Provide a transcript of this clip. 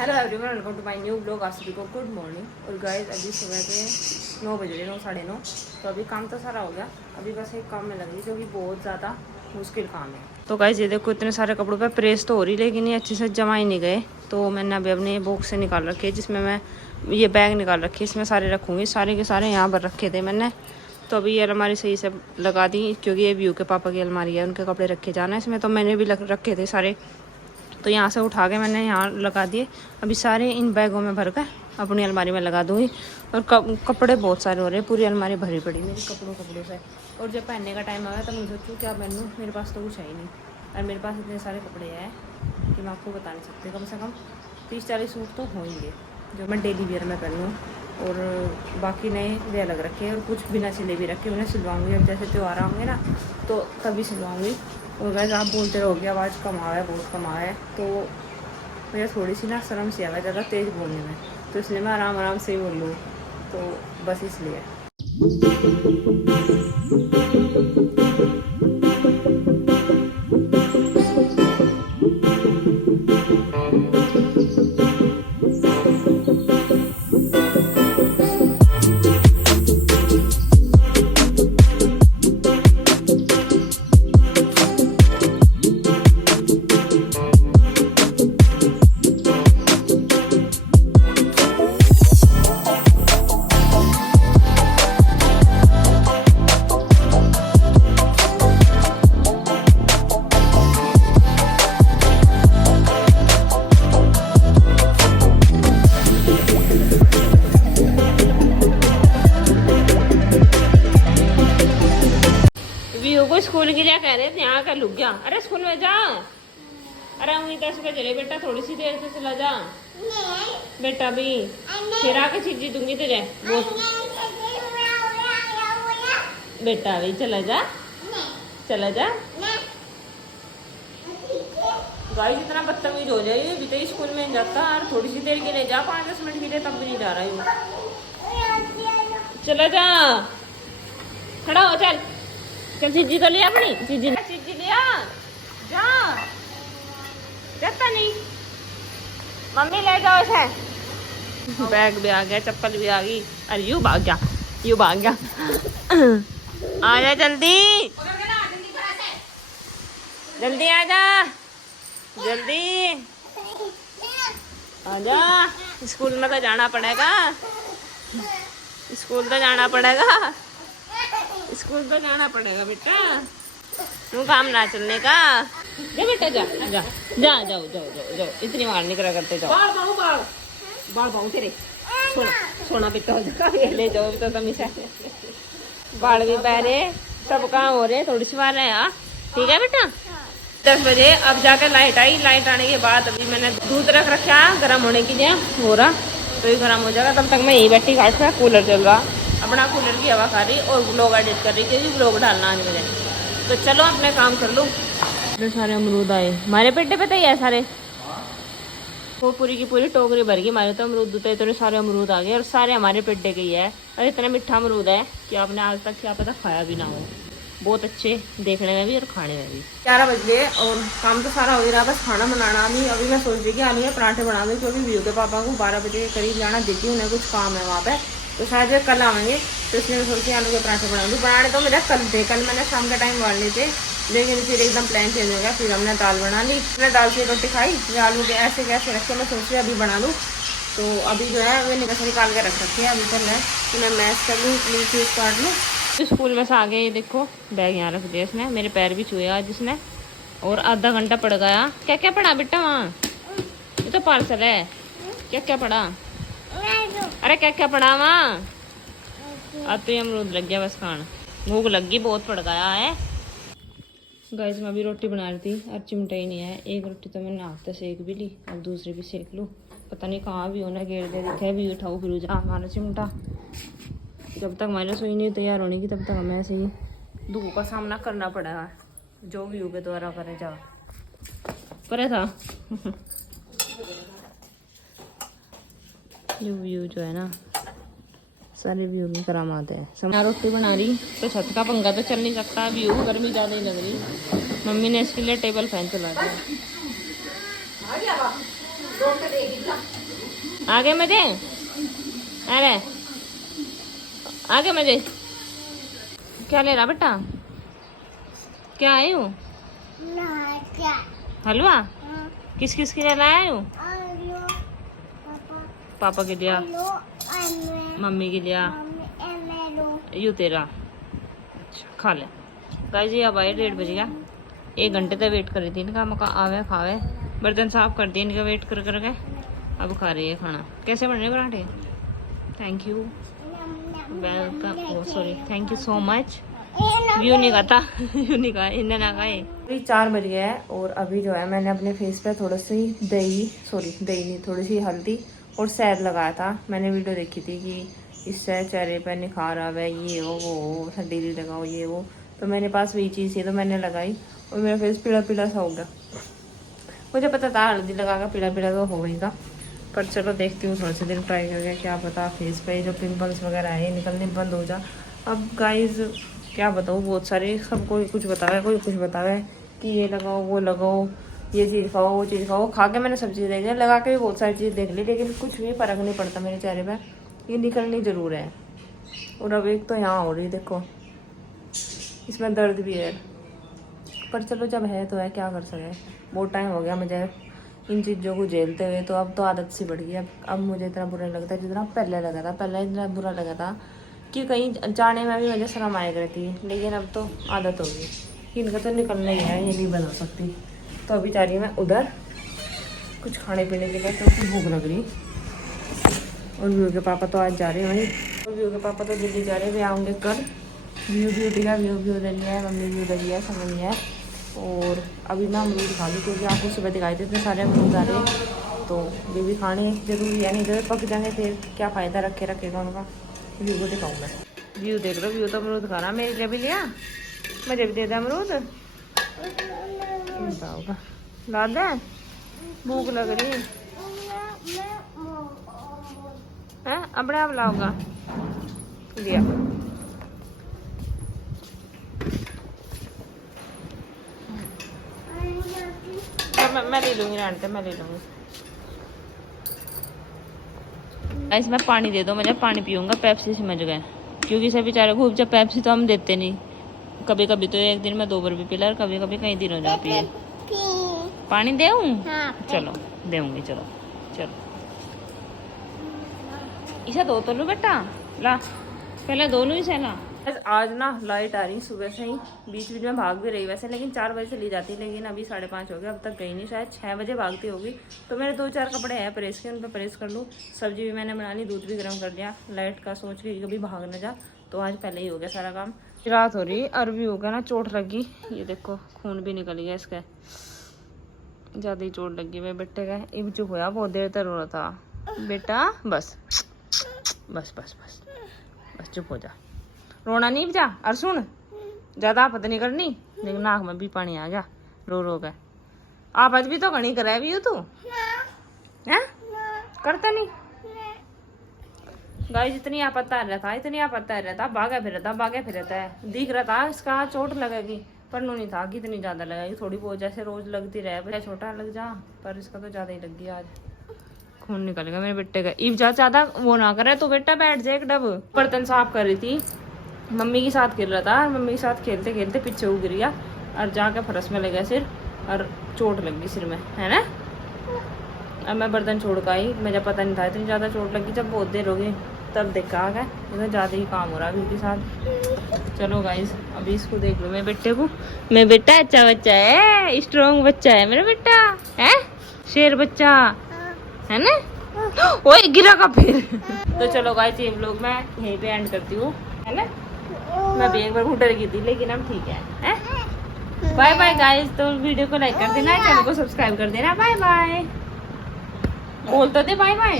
Hello everyone, welcome to my new blog. आप सभी को गुड मॉर्निंग। और गाइस अभी सुबह के 9 बज रहे, 9 साढ़े 9। तो अभी काम तो सारा हो गया, अभी बस एक काम में लग रही जो कि बहुत ज़्यादा मुश्किल काम है। तो गाइस ये देखो, इतने सारे कपड़ों पे प्रेस तो हो रही लेकिन ये अच्छे से जमा ही नहीं गए। तो मैंने अभी अपने बॉक्स से निकाल रखे है, जिसमें मैं ये बैग निकाल रखी है, इसमें सारे रखूँगी। सारे के सारे यहाँ पर रखे थे मैंने। तो अभी ये अलमारी सही से लगा दी, क्योंकि ये व्यू के पापा की अलमारी है, उनके कपड़े रखे जाना है इसमें। तो मैंने भी रखे थे सारे, तो यहाँ से उठा के मैंने यहाँ लगा दिए। अभी सारे इन बैगों में भर कर अपनी अलमारी में लगा दूँगी। और कपड़े बहुत सारे हो रहे हैं, पूरी अलमारी भरी पड़ी मेरी कपड़ों से। और जब पहनने का टाइम आया तब मैं सोचूँ क्या पहनूँ, मेरे पास तो कुछ है ही नहीं। और मेरे पास इतने सारे कपड़े हैं कि मैं आपको बता नहीं सकती, कम से कम 30-40 सूट तो होंगे जो मैं डेली वेयर में पहनूँ। और बाकी नए वे अलग रखे हैं, और कुछ बिना सिले भी रखे, उन्हें सिलवाऊँगी। अब जैसे त्यौहार आएंगे ना तो तभी सिलवाऊँगी। और वैसे आप बोलते रहोगे आवाज़ कम आ है, बहुत कम आ है, तो मुझे थोड़ी सी ना शर्म सी आ है ज़्यादा तेज़ बोलने में, तो इसलिए मैं आराम से ही बोल लूँ। तो बस इसलिए स्कूल की क्या कह रहे थे, यहाँ का लुक गया। अरे स्कूल में जा, अरे वहीं 10 बजे चले बेटा, थोड़ी सी देर से चला जा बेटा। भी फिर आके चीजी दूंगी तुझे बेटा। भी चला जा, चला जा। गाइस इतना बदतमीज हो जाए, अभी तो स्कूल में जाता और थोड़ी सी देर के लिए जा, 5-10 मिनट के लिए, तब भी नहीं जा रहा है वो। चला जा, खड़ा हो, चल चल। चीजी तो लिया अपनी, चीजी लिया, जा, जाता नहीं। मम्मी ले जाओ इसे। बैग भी आ गया, चप्पल भी आ गई। अरे यू भाग गया, यू भाग गया। आ जा जल्दी, जल्दी आ जा, जल्दी आ जा। स्कूल में तो जाना पड़ेगा, स्कूल तो जाना पड़ेगा, स्कूल तो जाना पड़ेगा बेटा। तू काम ना चलने का। जा बेटा, जा जा जा, जाओ जाओ जाओ जाओ, इतनी मार नहीं करा करते, जाओ। बाल बाल तेरे सोना बेटा हो जाएगा, ले जाओ तो तुम इसे। बाल भी पहरे, सब काम हो रहे, थोड़ी सी बार है यार, ठीक है बेटा। 10 बजे अब जाकर लाइट आई। लाइट आने के बाद अभी मैंने दूध रख रखा गर्म होने के लिए, हो रहा तो ये गर्म हो जाएगा। तब तक मैं यही बैठी काट रहा, कूलर चल रहा, अपना कूलर की हवा खा रही और ब्लॉग एडिट कर रही, क्योंकि ब्लॉग डालना आज मुझे। तो चलो अपने काम कर लो। इतने सारे अमरूद आए हमारे पेटे पे, तो ही है सारे, वो पूरी की पूरी टोकरी भर गई हमारे तो अमरूद। तो इतने सारे अमरूद आ गए और सारे हमारे पेटे के ही है। और इतना मीठा अमरूद है कि आपने आज तक क्या पता खाया भी ना हो। बहुत अच्छे देखने में भी और खाने में भी। 11 बज गए और काम तो सारा हो ही रहा, बस खाना बनाना नहीं। अभी मैं सोच रही कि आलू के पराठे बना दूँ, क्योंकि व्यू के पापा को 12 बजे के करीब जाना देती, उन्हें कुछ काम है वहाँ पे, तो शायद वे कल आएंगे। तो इसलिए मैं सोचती आलू के पराठे बना दूँ। बनाने तो मेरे कल थे, कल मैंने शाम के टाइम उबाल लिए थे, लेकिन फिर एकदम प्लान चेंज हो गया। फिर हमने दाल बना ली, मैंने दाल की रोटी खाई, या आलू के ऐसे कैसे रखे, मैं सोच रही अभी बना लूँ। तो अभी जो है वे निकाल के रख रखी है, अभी चल रहा है कि मैं मैश कर लूँ, चीज़ काट लूँ। स्कूल में से आ गए, ये देखो बैग यहाँ रख दिया इसने, मेरे पैर भी छुए आज इसने। और आधा घंटा पड़ गया। क्या क्या पढ़ा बेटा वहाँ? ये तो पार्सल है। क्या क्या पढ़ा? अरे क्या क्या पढ़ा वहाँ? अब तो ये अमरूद लग गया बस खान, भूख लग गई, बहुत पड़ गया है। गाइस मैं अभी रोटी बना रही थी और चिमटा ही नहीं है। एक रोटी तो मैंने हाथ से सेक भी ली, अब दूसरी भी सेक लूँ। पता नहीं कहाँ भी होना, गेड़ दे रखे भी उठाओ फिर जा हमारा चिमटा। जब तक हमारी रसोई नहीं तैयार होने की तब तक हमें ऐसे ही धूप का सामना करना पड़ेगा, जो व्यू के द्वारा करे जा परे था। जो व्यू जो है ना, सारे व्यू में कराम आते हैं। मैं रोटी बना रही तो छत का पंखा तो चल नहीं सकता, व्यू गर्मी ज़्यादा ही लग रही। मम्मी ने इसके लिए टेबल फैन चला दिया। आगे मजे, अरे आगे मजे। क्या ले रहा बेटा, क्या आई हूँ? हलवा किस किस के लिए लाया हूँ? पापा के लिए, मम्मी के लिए, यू तेरा। अच्छा खा ले। गाइस जी अब आए 1:30 बज गया, 1 घंटे तक वेट कर रही थी इनका, मका आवे खावे, बर्तन साफ कर दिए इनका वेट कर करके, अब खा रही है खाना। कैसे बन रहे पराठे? Thank you, welcome, oh sorry, thank you so much. View नहीं खाता व्यू नहीं खाए इन्हें ना खाए। अभी 4 बज गया है और अभी जो है मैंने अपने फेस पे थोड़ा सी दही, सॉरी दही नहीं, थोड़ी सी हल्दी और सैर लगाया था। मैंने वीडियो देखी थी कि इससे चेहरे पे निखार आवे, ये वो ठंडी लगाओ ये वो, तो मेरे पास वही चीज़ थी तो मैंने लगाई और मेरा फेस पीला पीला सा हो गया। मुझे पता था हल्दी लगा कर पीला पीला तो हो गई था, पर चलो देखती हूँ थोड़े से दिन ट्राई करके, क्या पता फेस पे जो पिंपल्स वगैरह है निकलने बंद हो जा। अब गाइज क्या बताऊँ, बहुत सारे सबको कुछ बतावे, कोई कुछ बतावे कि ये लगाओ वो लगाओ, ये चीज़ खाओ वो चीज़ खाओ। खा के मैंने सब चीज़ देख ली, लगा के भी बहुत सारी चीज़ देख ली, लेकिन कुछ भी फ़र्क नहीं पड़ता मेरे चेहरे पे, ये निकलनी ज़रूर है। और अब एक तो यहाँ हो रही देखो, इसमें दर्द भी है, पर चलो जब है तो है, क्या कर सके। बहुत टाइम हो गया मुझे इन चीज़ों को झेलते हुए, तो अब तो आदत सी बढ़ गई। अब मुझे इतना बुरा नहीं लगता जितना पहले लगा था। पहले इतना बुरा लगा था कि कहीं जाने में भी मुझे शर्म आया करती, लेकिन अब तो आदत हो गई। इनका तो निकलना ही है, ये नहीं बदल सकती। तो अभी जा रही हूँ मैं उधर कुछ खाने पीने के लिए, तो भूख लग रही। और व्यू के पापा तो आज जा रहे हैं वहीं, और व्यू के पापा तो दिल्ली जा रहे हैं, वे आऊँगे कल। व्यू भी उठेगा, व्यू भी उधर लिया है, मम्मी भी उधर लिया है, समझ नहीं है। और अभी मैं अमरूद खा लूँ क्योंकि आपको सुबह दिखाई थे इतने सारे अमरूद आ रहे, तो ये भी खाने जरूरी है, नहीं तो पक जाएंगे फिर क्या फ़ायदा रखेगा उनका। व्यू को दिखाऊँ मैं, व्यू देख लो, व्यू तो अमरूद खा रहा, मेरे लिए भी लिया, मुझे भी दे दे अमरूद। होगा ला दे, भूख लग रही है, अपने आप लाऊंगा, दिया। मैं ले लूँगी, रहने मैं ले लूँगी। इसमें पानी दे दो, मुझे पानी पीऊँगा, पेप्सी समझ गए, क्योंकि सब बेचारे खूब जब पेप्सी तो हम देते नहीं, कभी कभी तो एक दिन में 2 बार भी पिला, और कभी कभी कई दिन हो जाती है। पानी देऊँ? हाँ, चलो देऊँगी, चलो चलो इसे दो तो लूँ बेटा, ला पहले दो लूँ इसे ला। आज ना लाइट आ रही सुबह से ही, बीच बीच में भाग भी रही वैसे, लेकिन 4 बजे से ली जाती, लेकिन अभी 5:30 हो गया, अब तक गई नहीं, शायद 6 बजे भागती होगी। तो मेरे 2-4 कपड़े हैं प्रेस के, उन पर प्रेस कर लूँ। सब्जी भी मैंने बना ली, दूध भी गर्म कर लिया, लाइट का सोच रही कभी भाग न जा, तो आज पहले ही हो गया सारा काम। रात हो रही, अरबी हो गया ना, चोट लगी, ये देखो खून भी निकल गया इसका, ज़्यादा ही चोट लगी मेरे बेटे का। एक चुप होया, बहुत देर तक रो रहा था बेटा, बस बस बस बस बस चुप हो जा, रोना नहीं जा। और सुन, ज़्यादा आफत नहीं करनी, लेकिन नाक में भी पानी आ गया रो रो के। आफत भी तो घनी कराया भी हो तू, हैं करता नहीं। गाइस इतनी आफत आ रहा था, इतनी आफत आ रहा था, भागा फिर रहता है, दिख रहा था इसका चोट लगेगी, पर नहीं था कि इतनी ज़्यादा लगेगी, थोड़ी बहुत जैसे रोज लगती रहे, छोटा लग जा, पर इसका तो ज़्यादा ही लग गया आज, खून निकलेगा मेरे बेटे का। इव ज्यादा वो ना करे तो बेटा बैठ जाए एक डब। बर्तन साफ कर रही थी, मम्मी के साथ खेल रहा था, मम्मी के साथ खेलते खेलते पीछे हो गिर गया और जाके फरस में लग गया सिर, और चोट लग गई सिर में, है ना। अब मैं बर्तन छोड़ कर आई, मुझे पता नहीं था इतनी ज़्यादा चोट लगी, जब बहुत देर हो गई तब देखा आ गया, इतना ज़्यादा ही काम हो रहा है अभी के साथ। चलो गाइस अभी इसको देख लो, मेरे बेटे को, मेरा बेटा अच्छा बच्चा है, स्ट्रॉन्ग बच्चा है मेरा बेटा, है शेर बच्चा है ना। ओए गिरा का फिर तो चलो गाइस ये व्लॉग मैं यहीं पे एंड करती हूँ, है ना। मैं भी एक बार घुटर की थी, लेकिन अब ठीक है। बाय बाय गाइस, तो वीडियो को लाइक कर देना, चैनल को सब्सक्राइब कर देना। बाय बाय बोल तो दे, बाय बाय।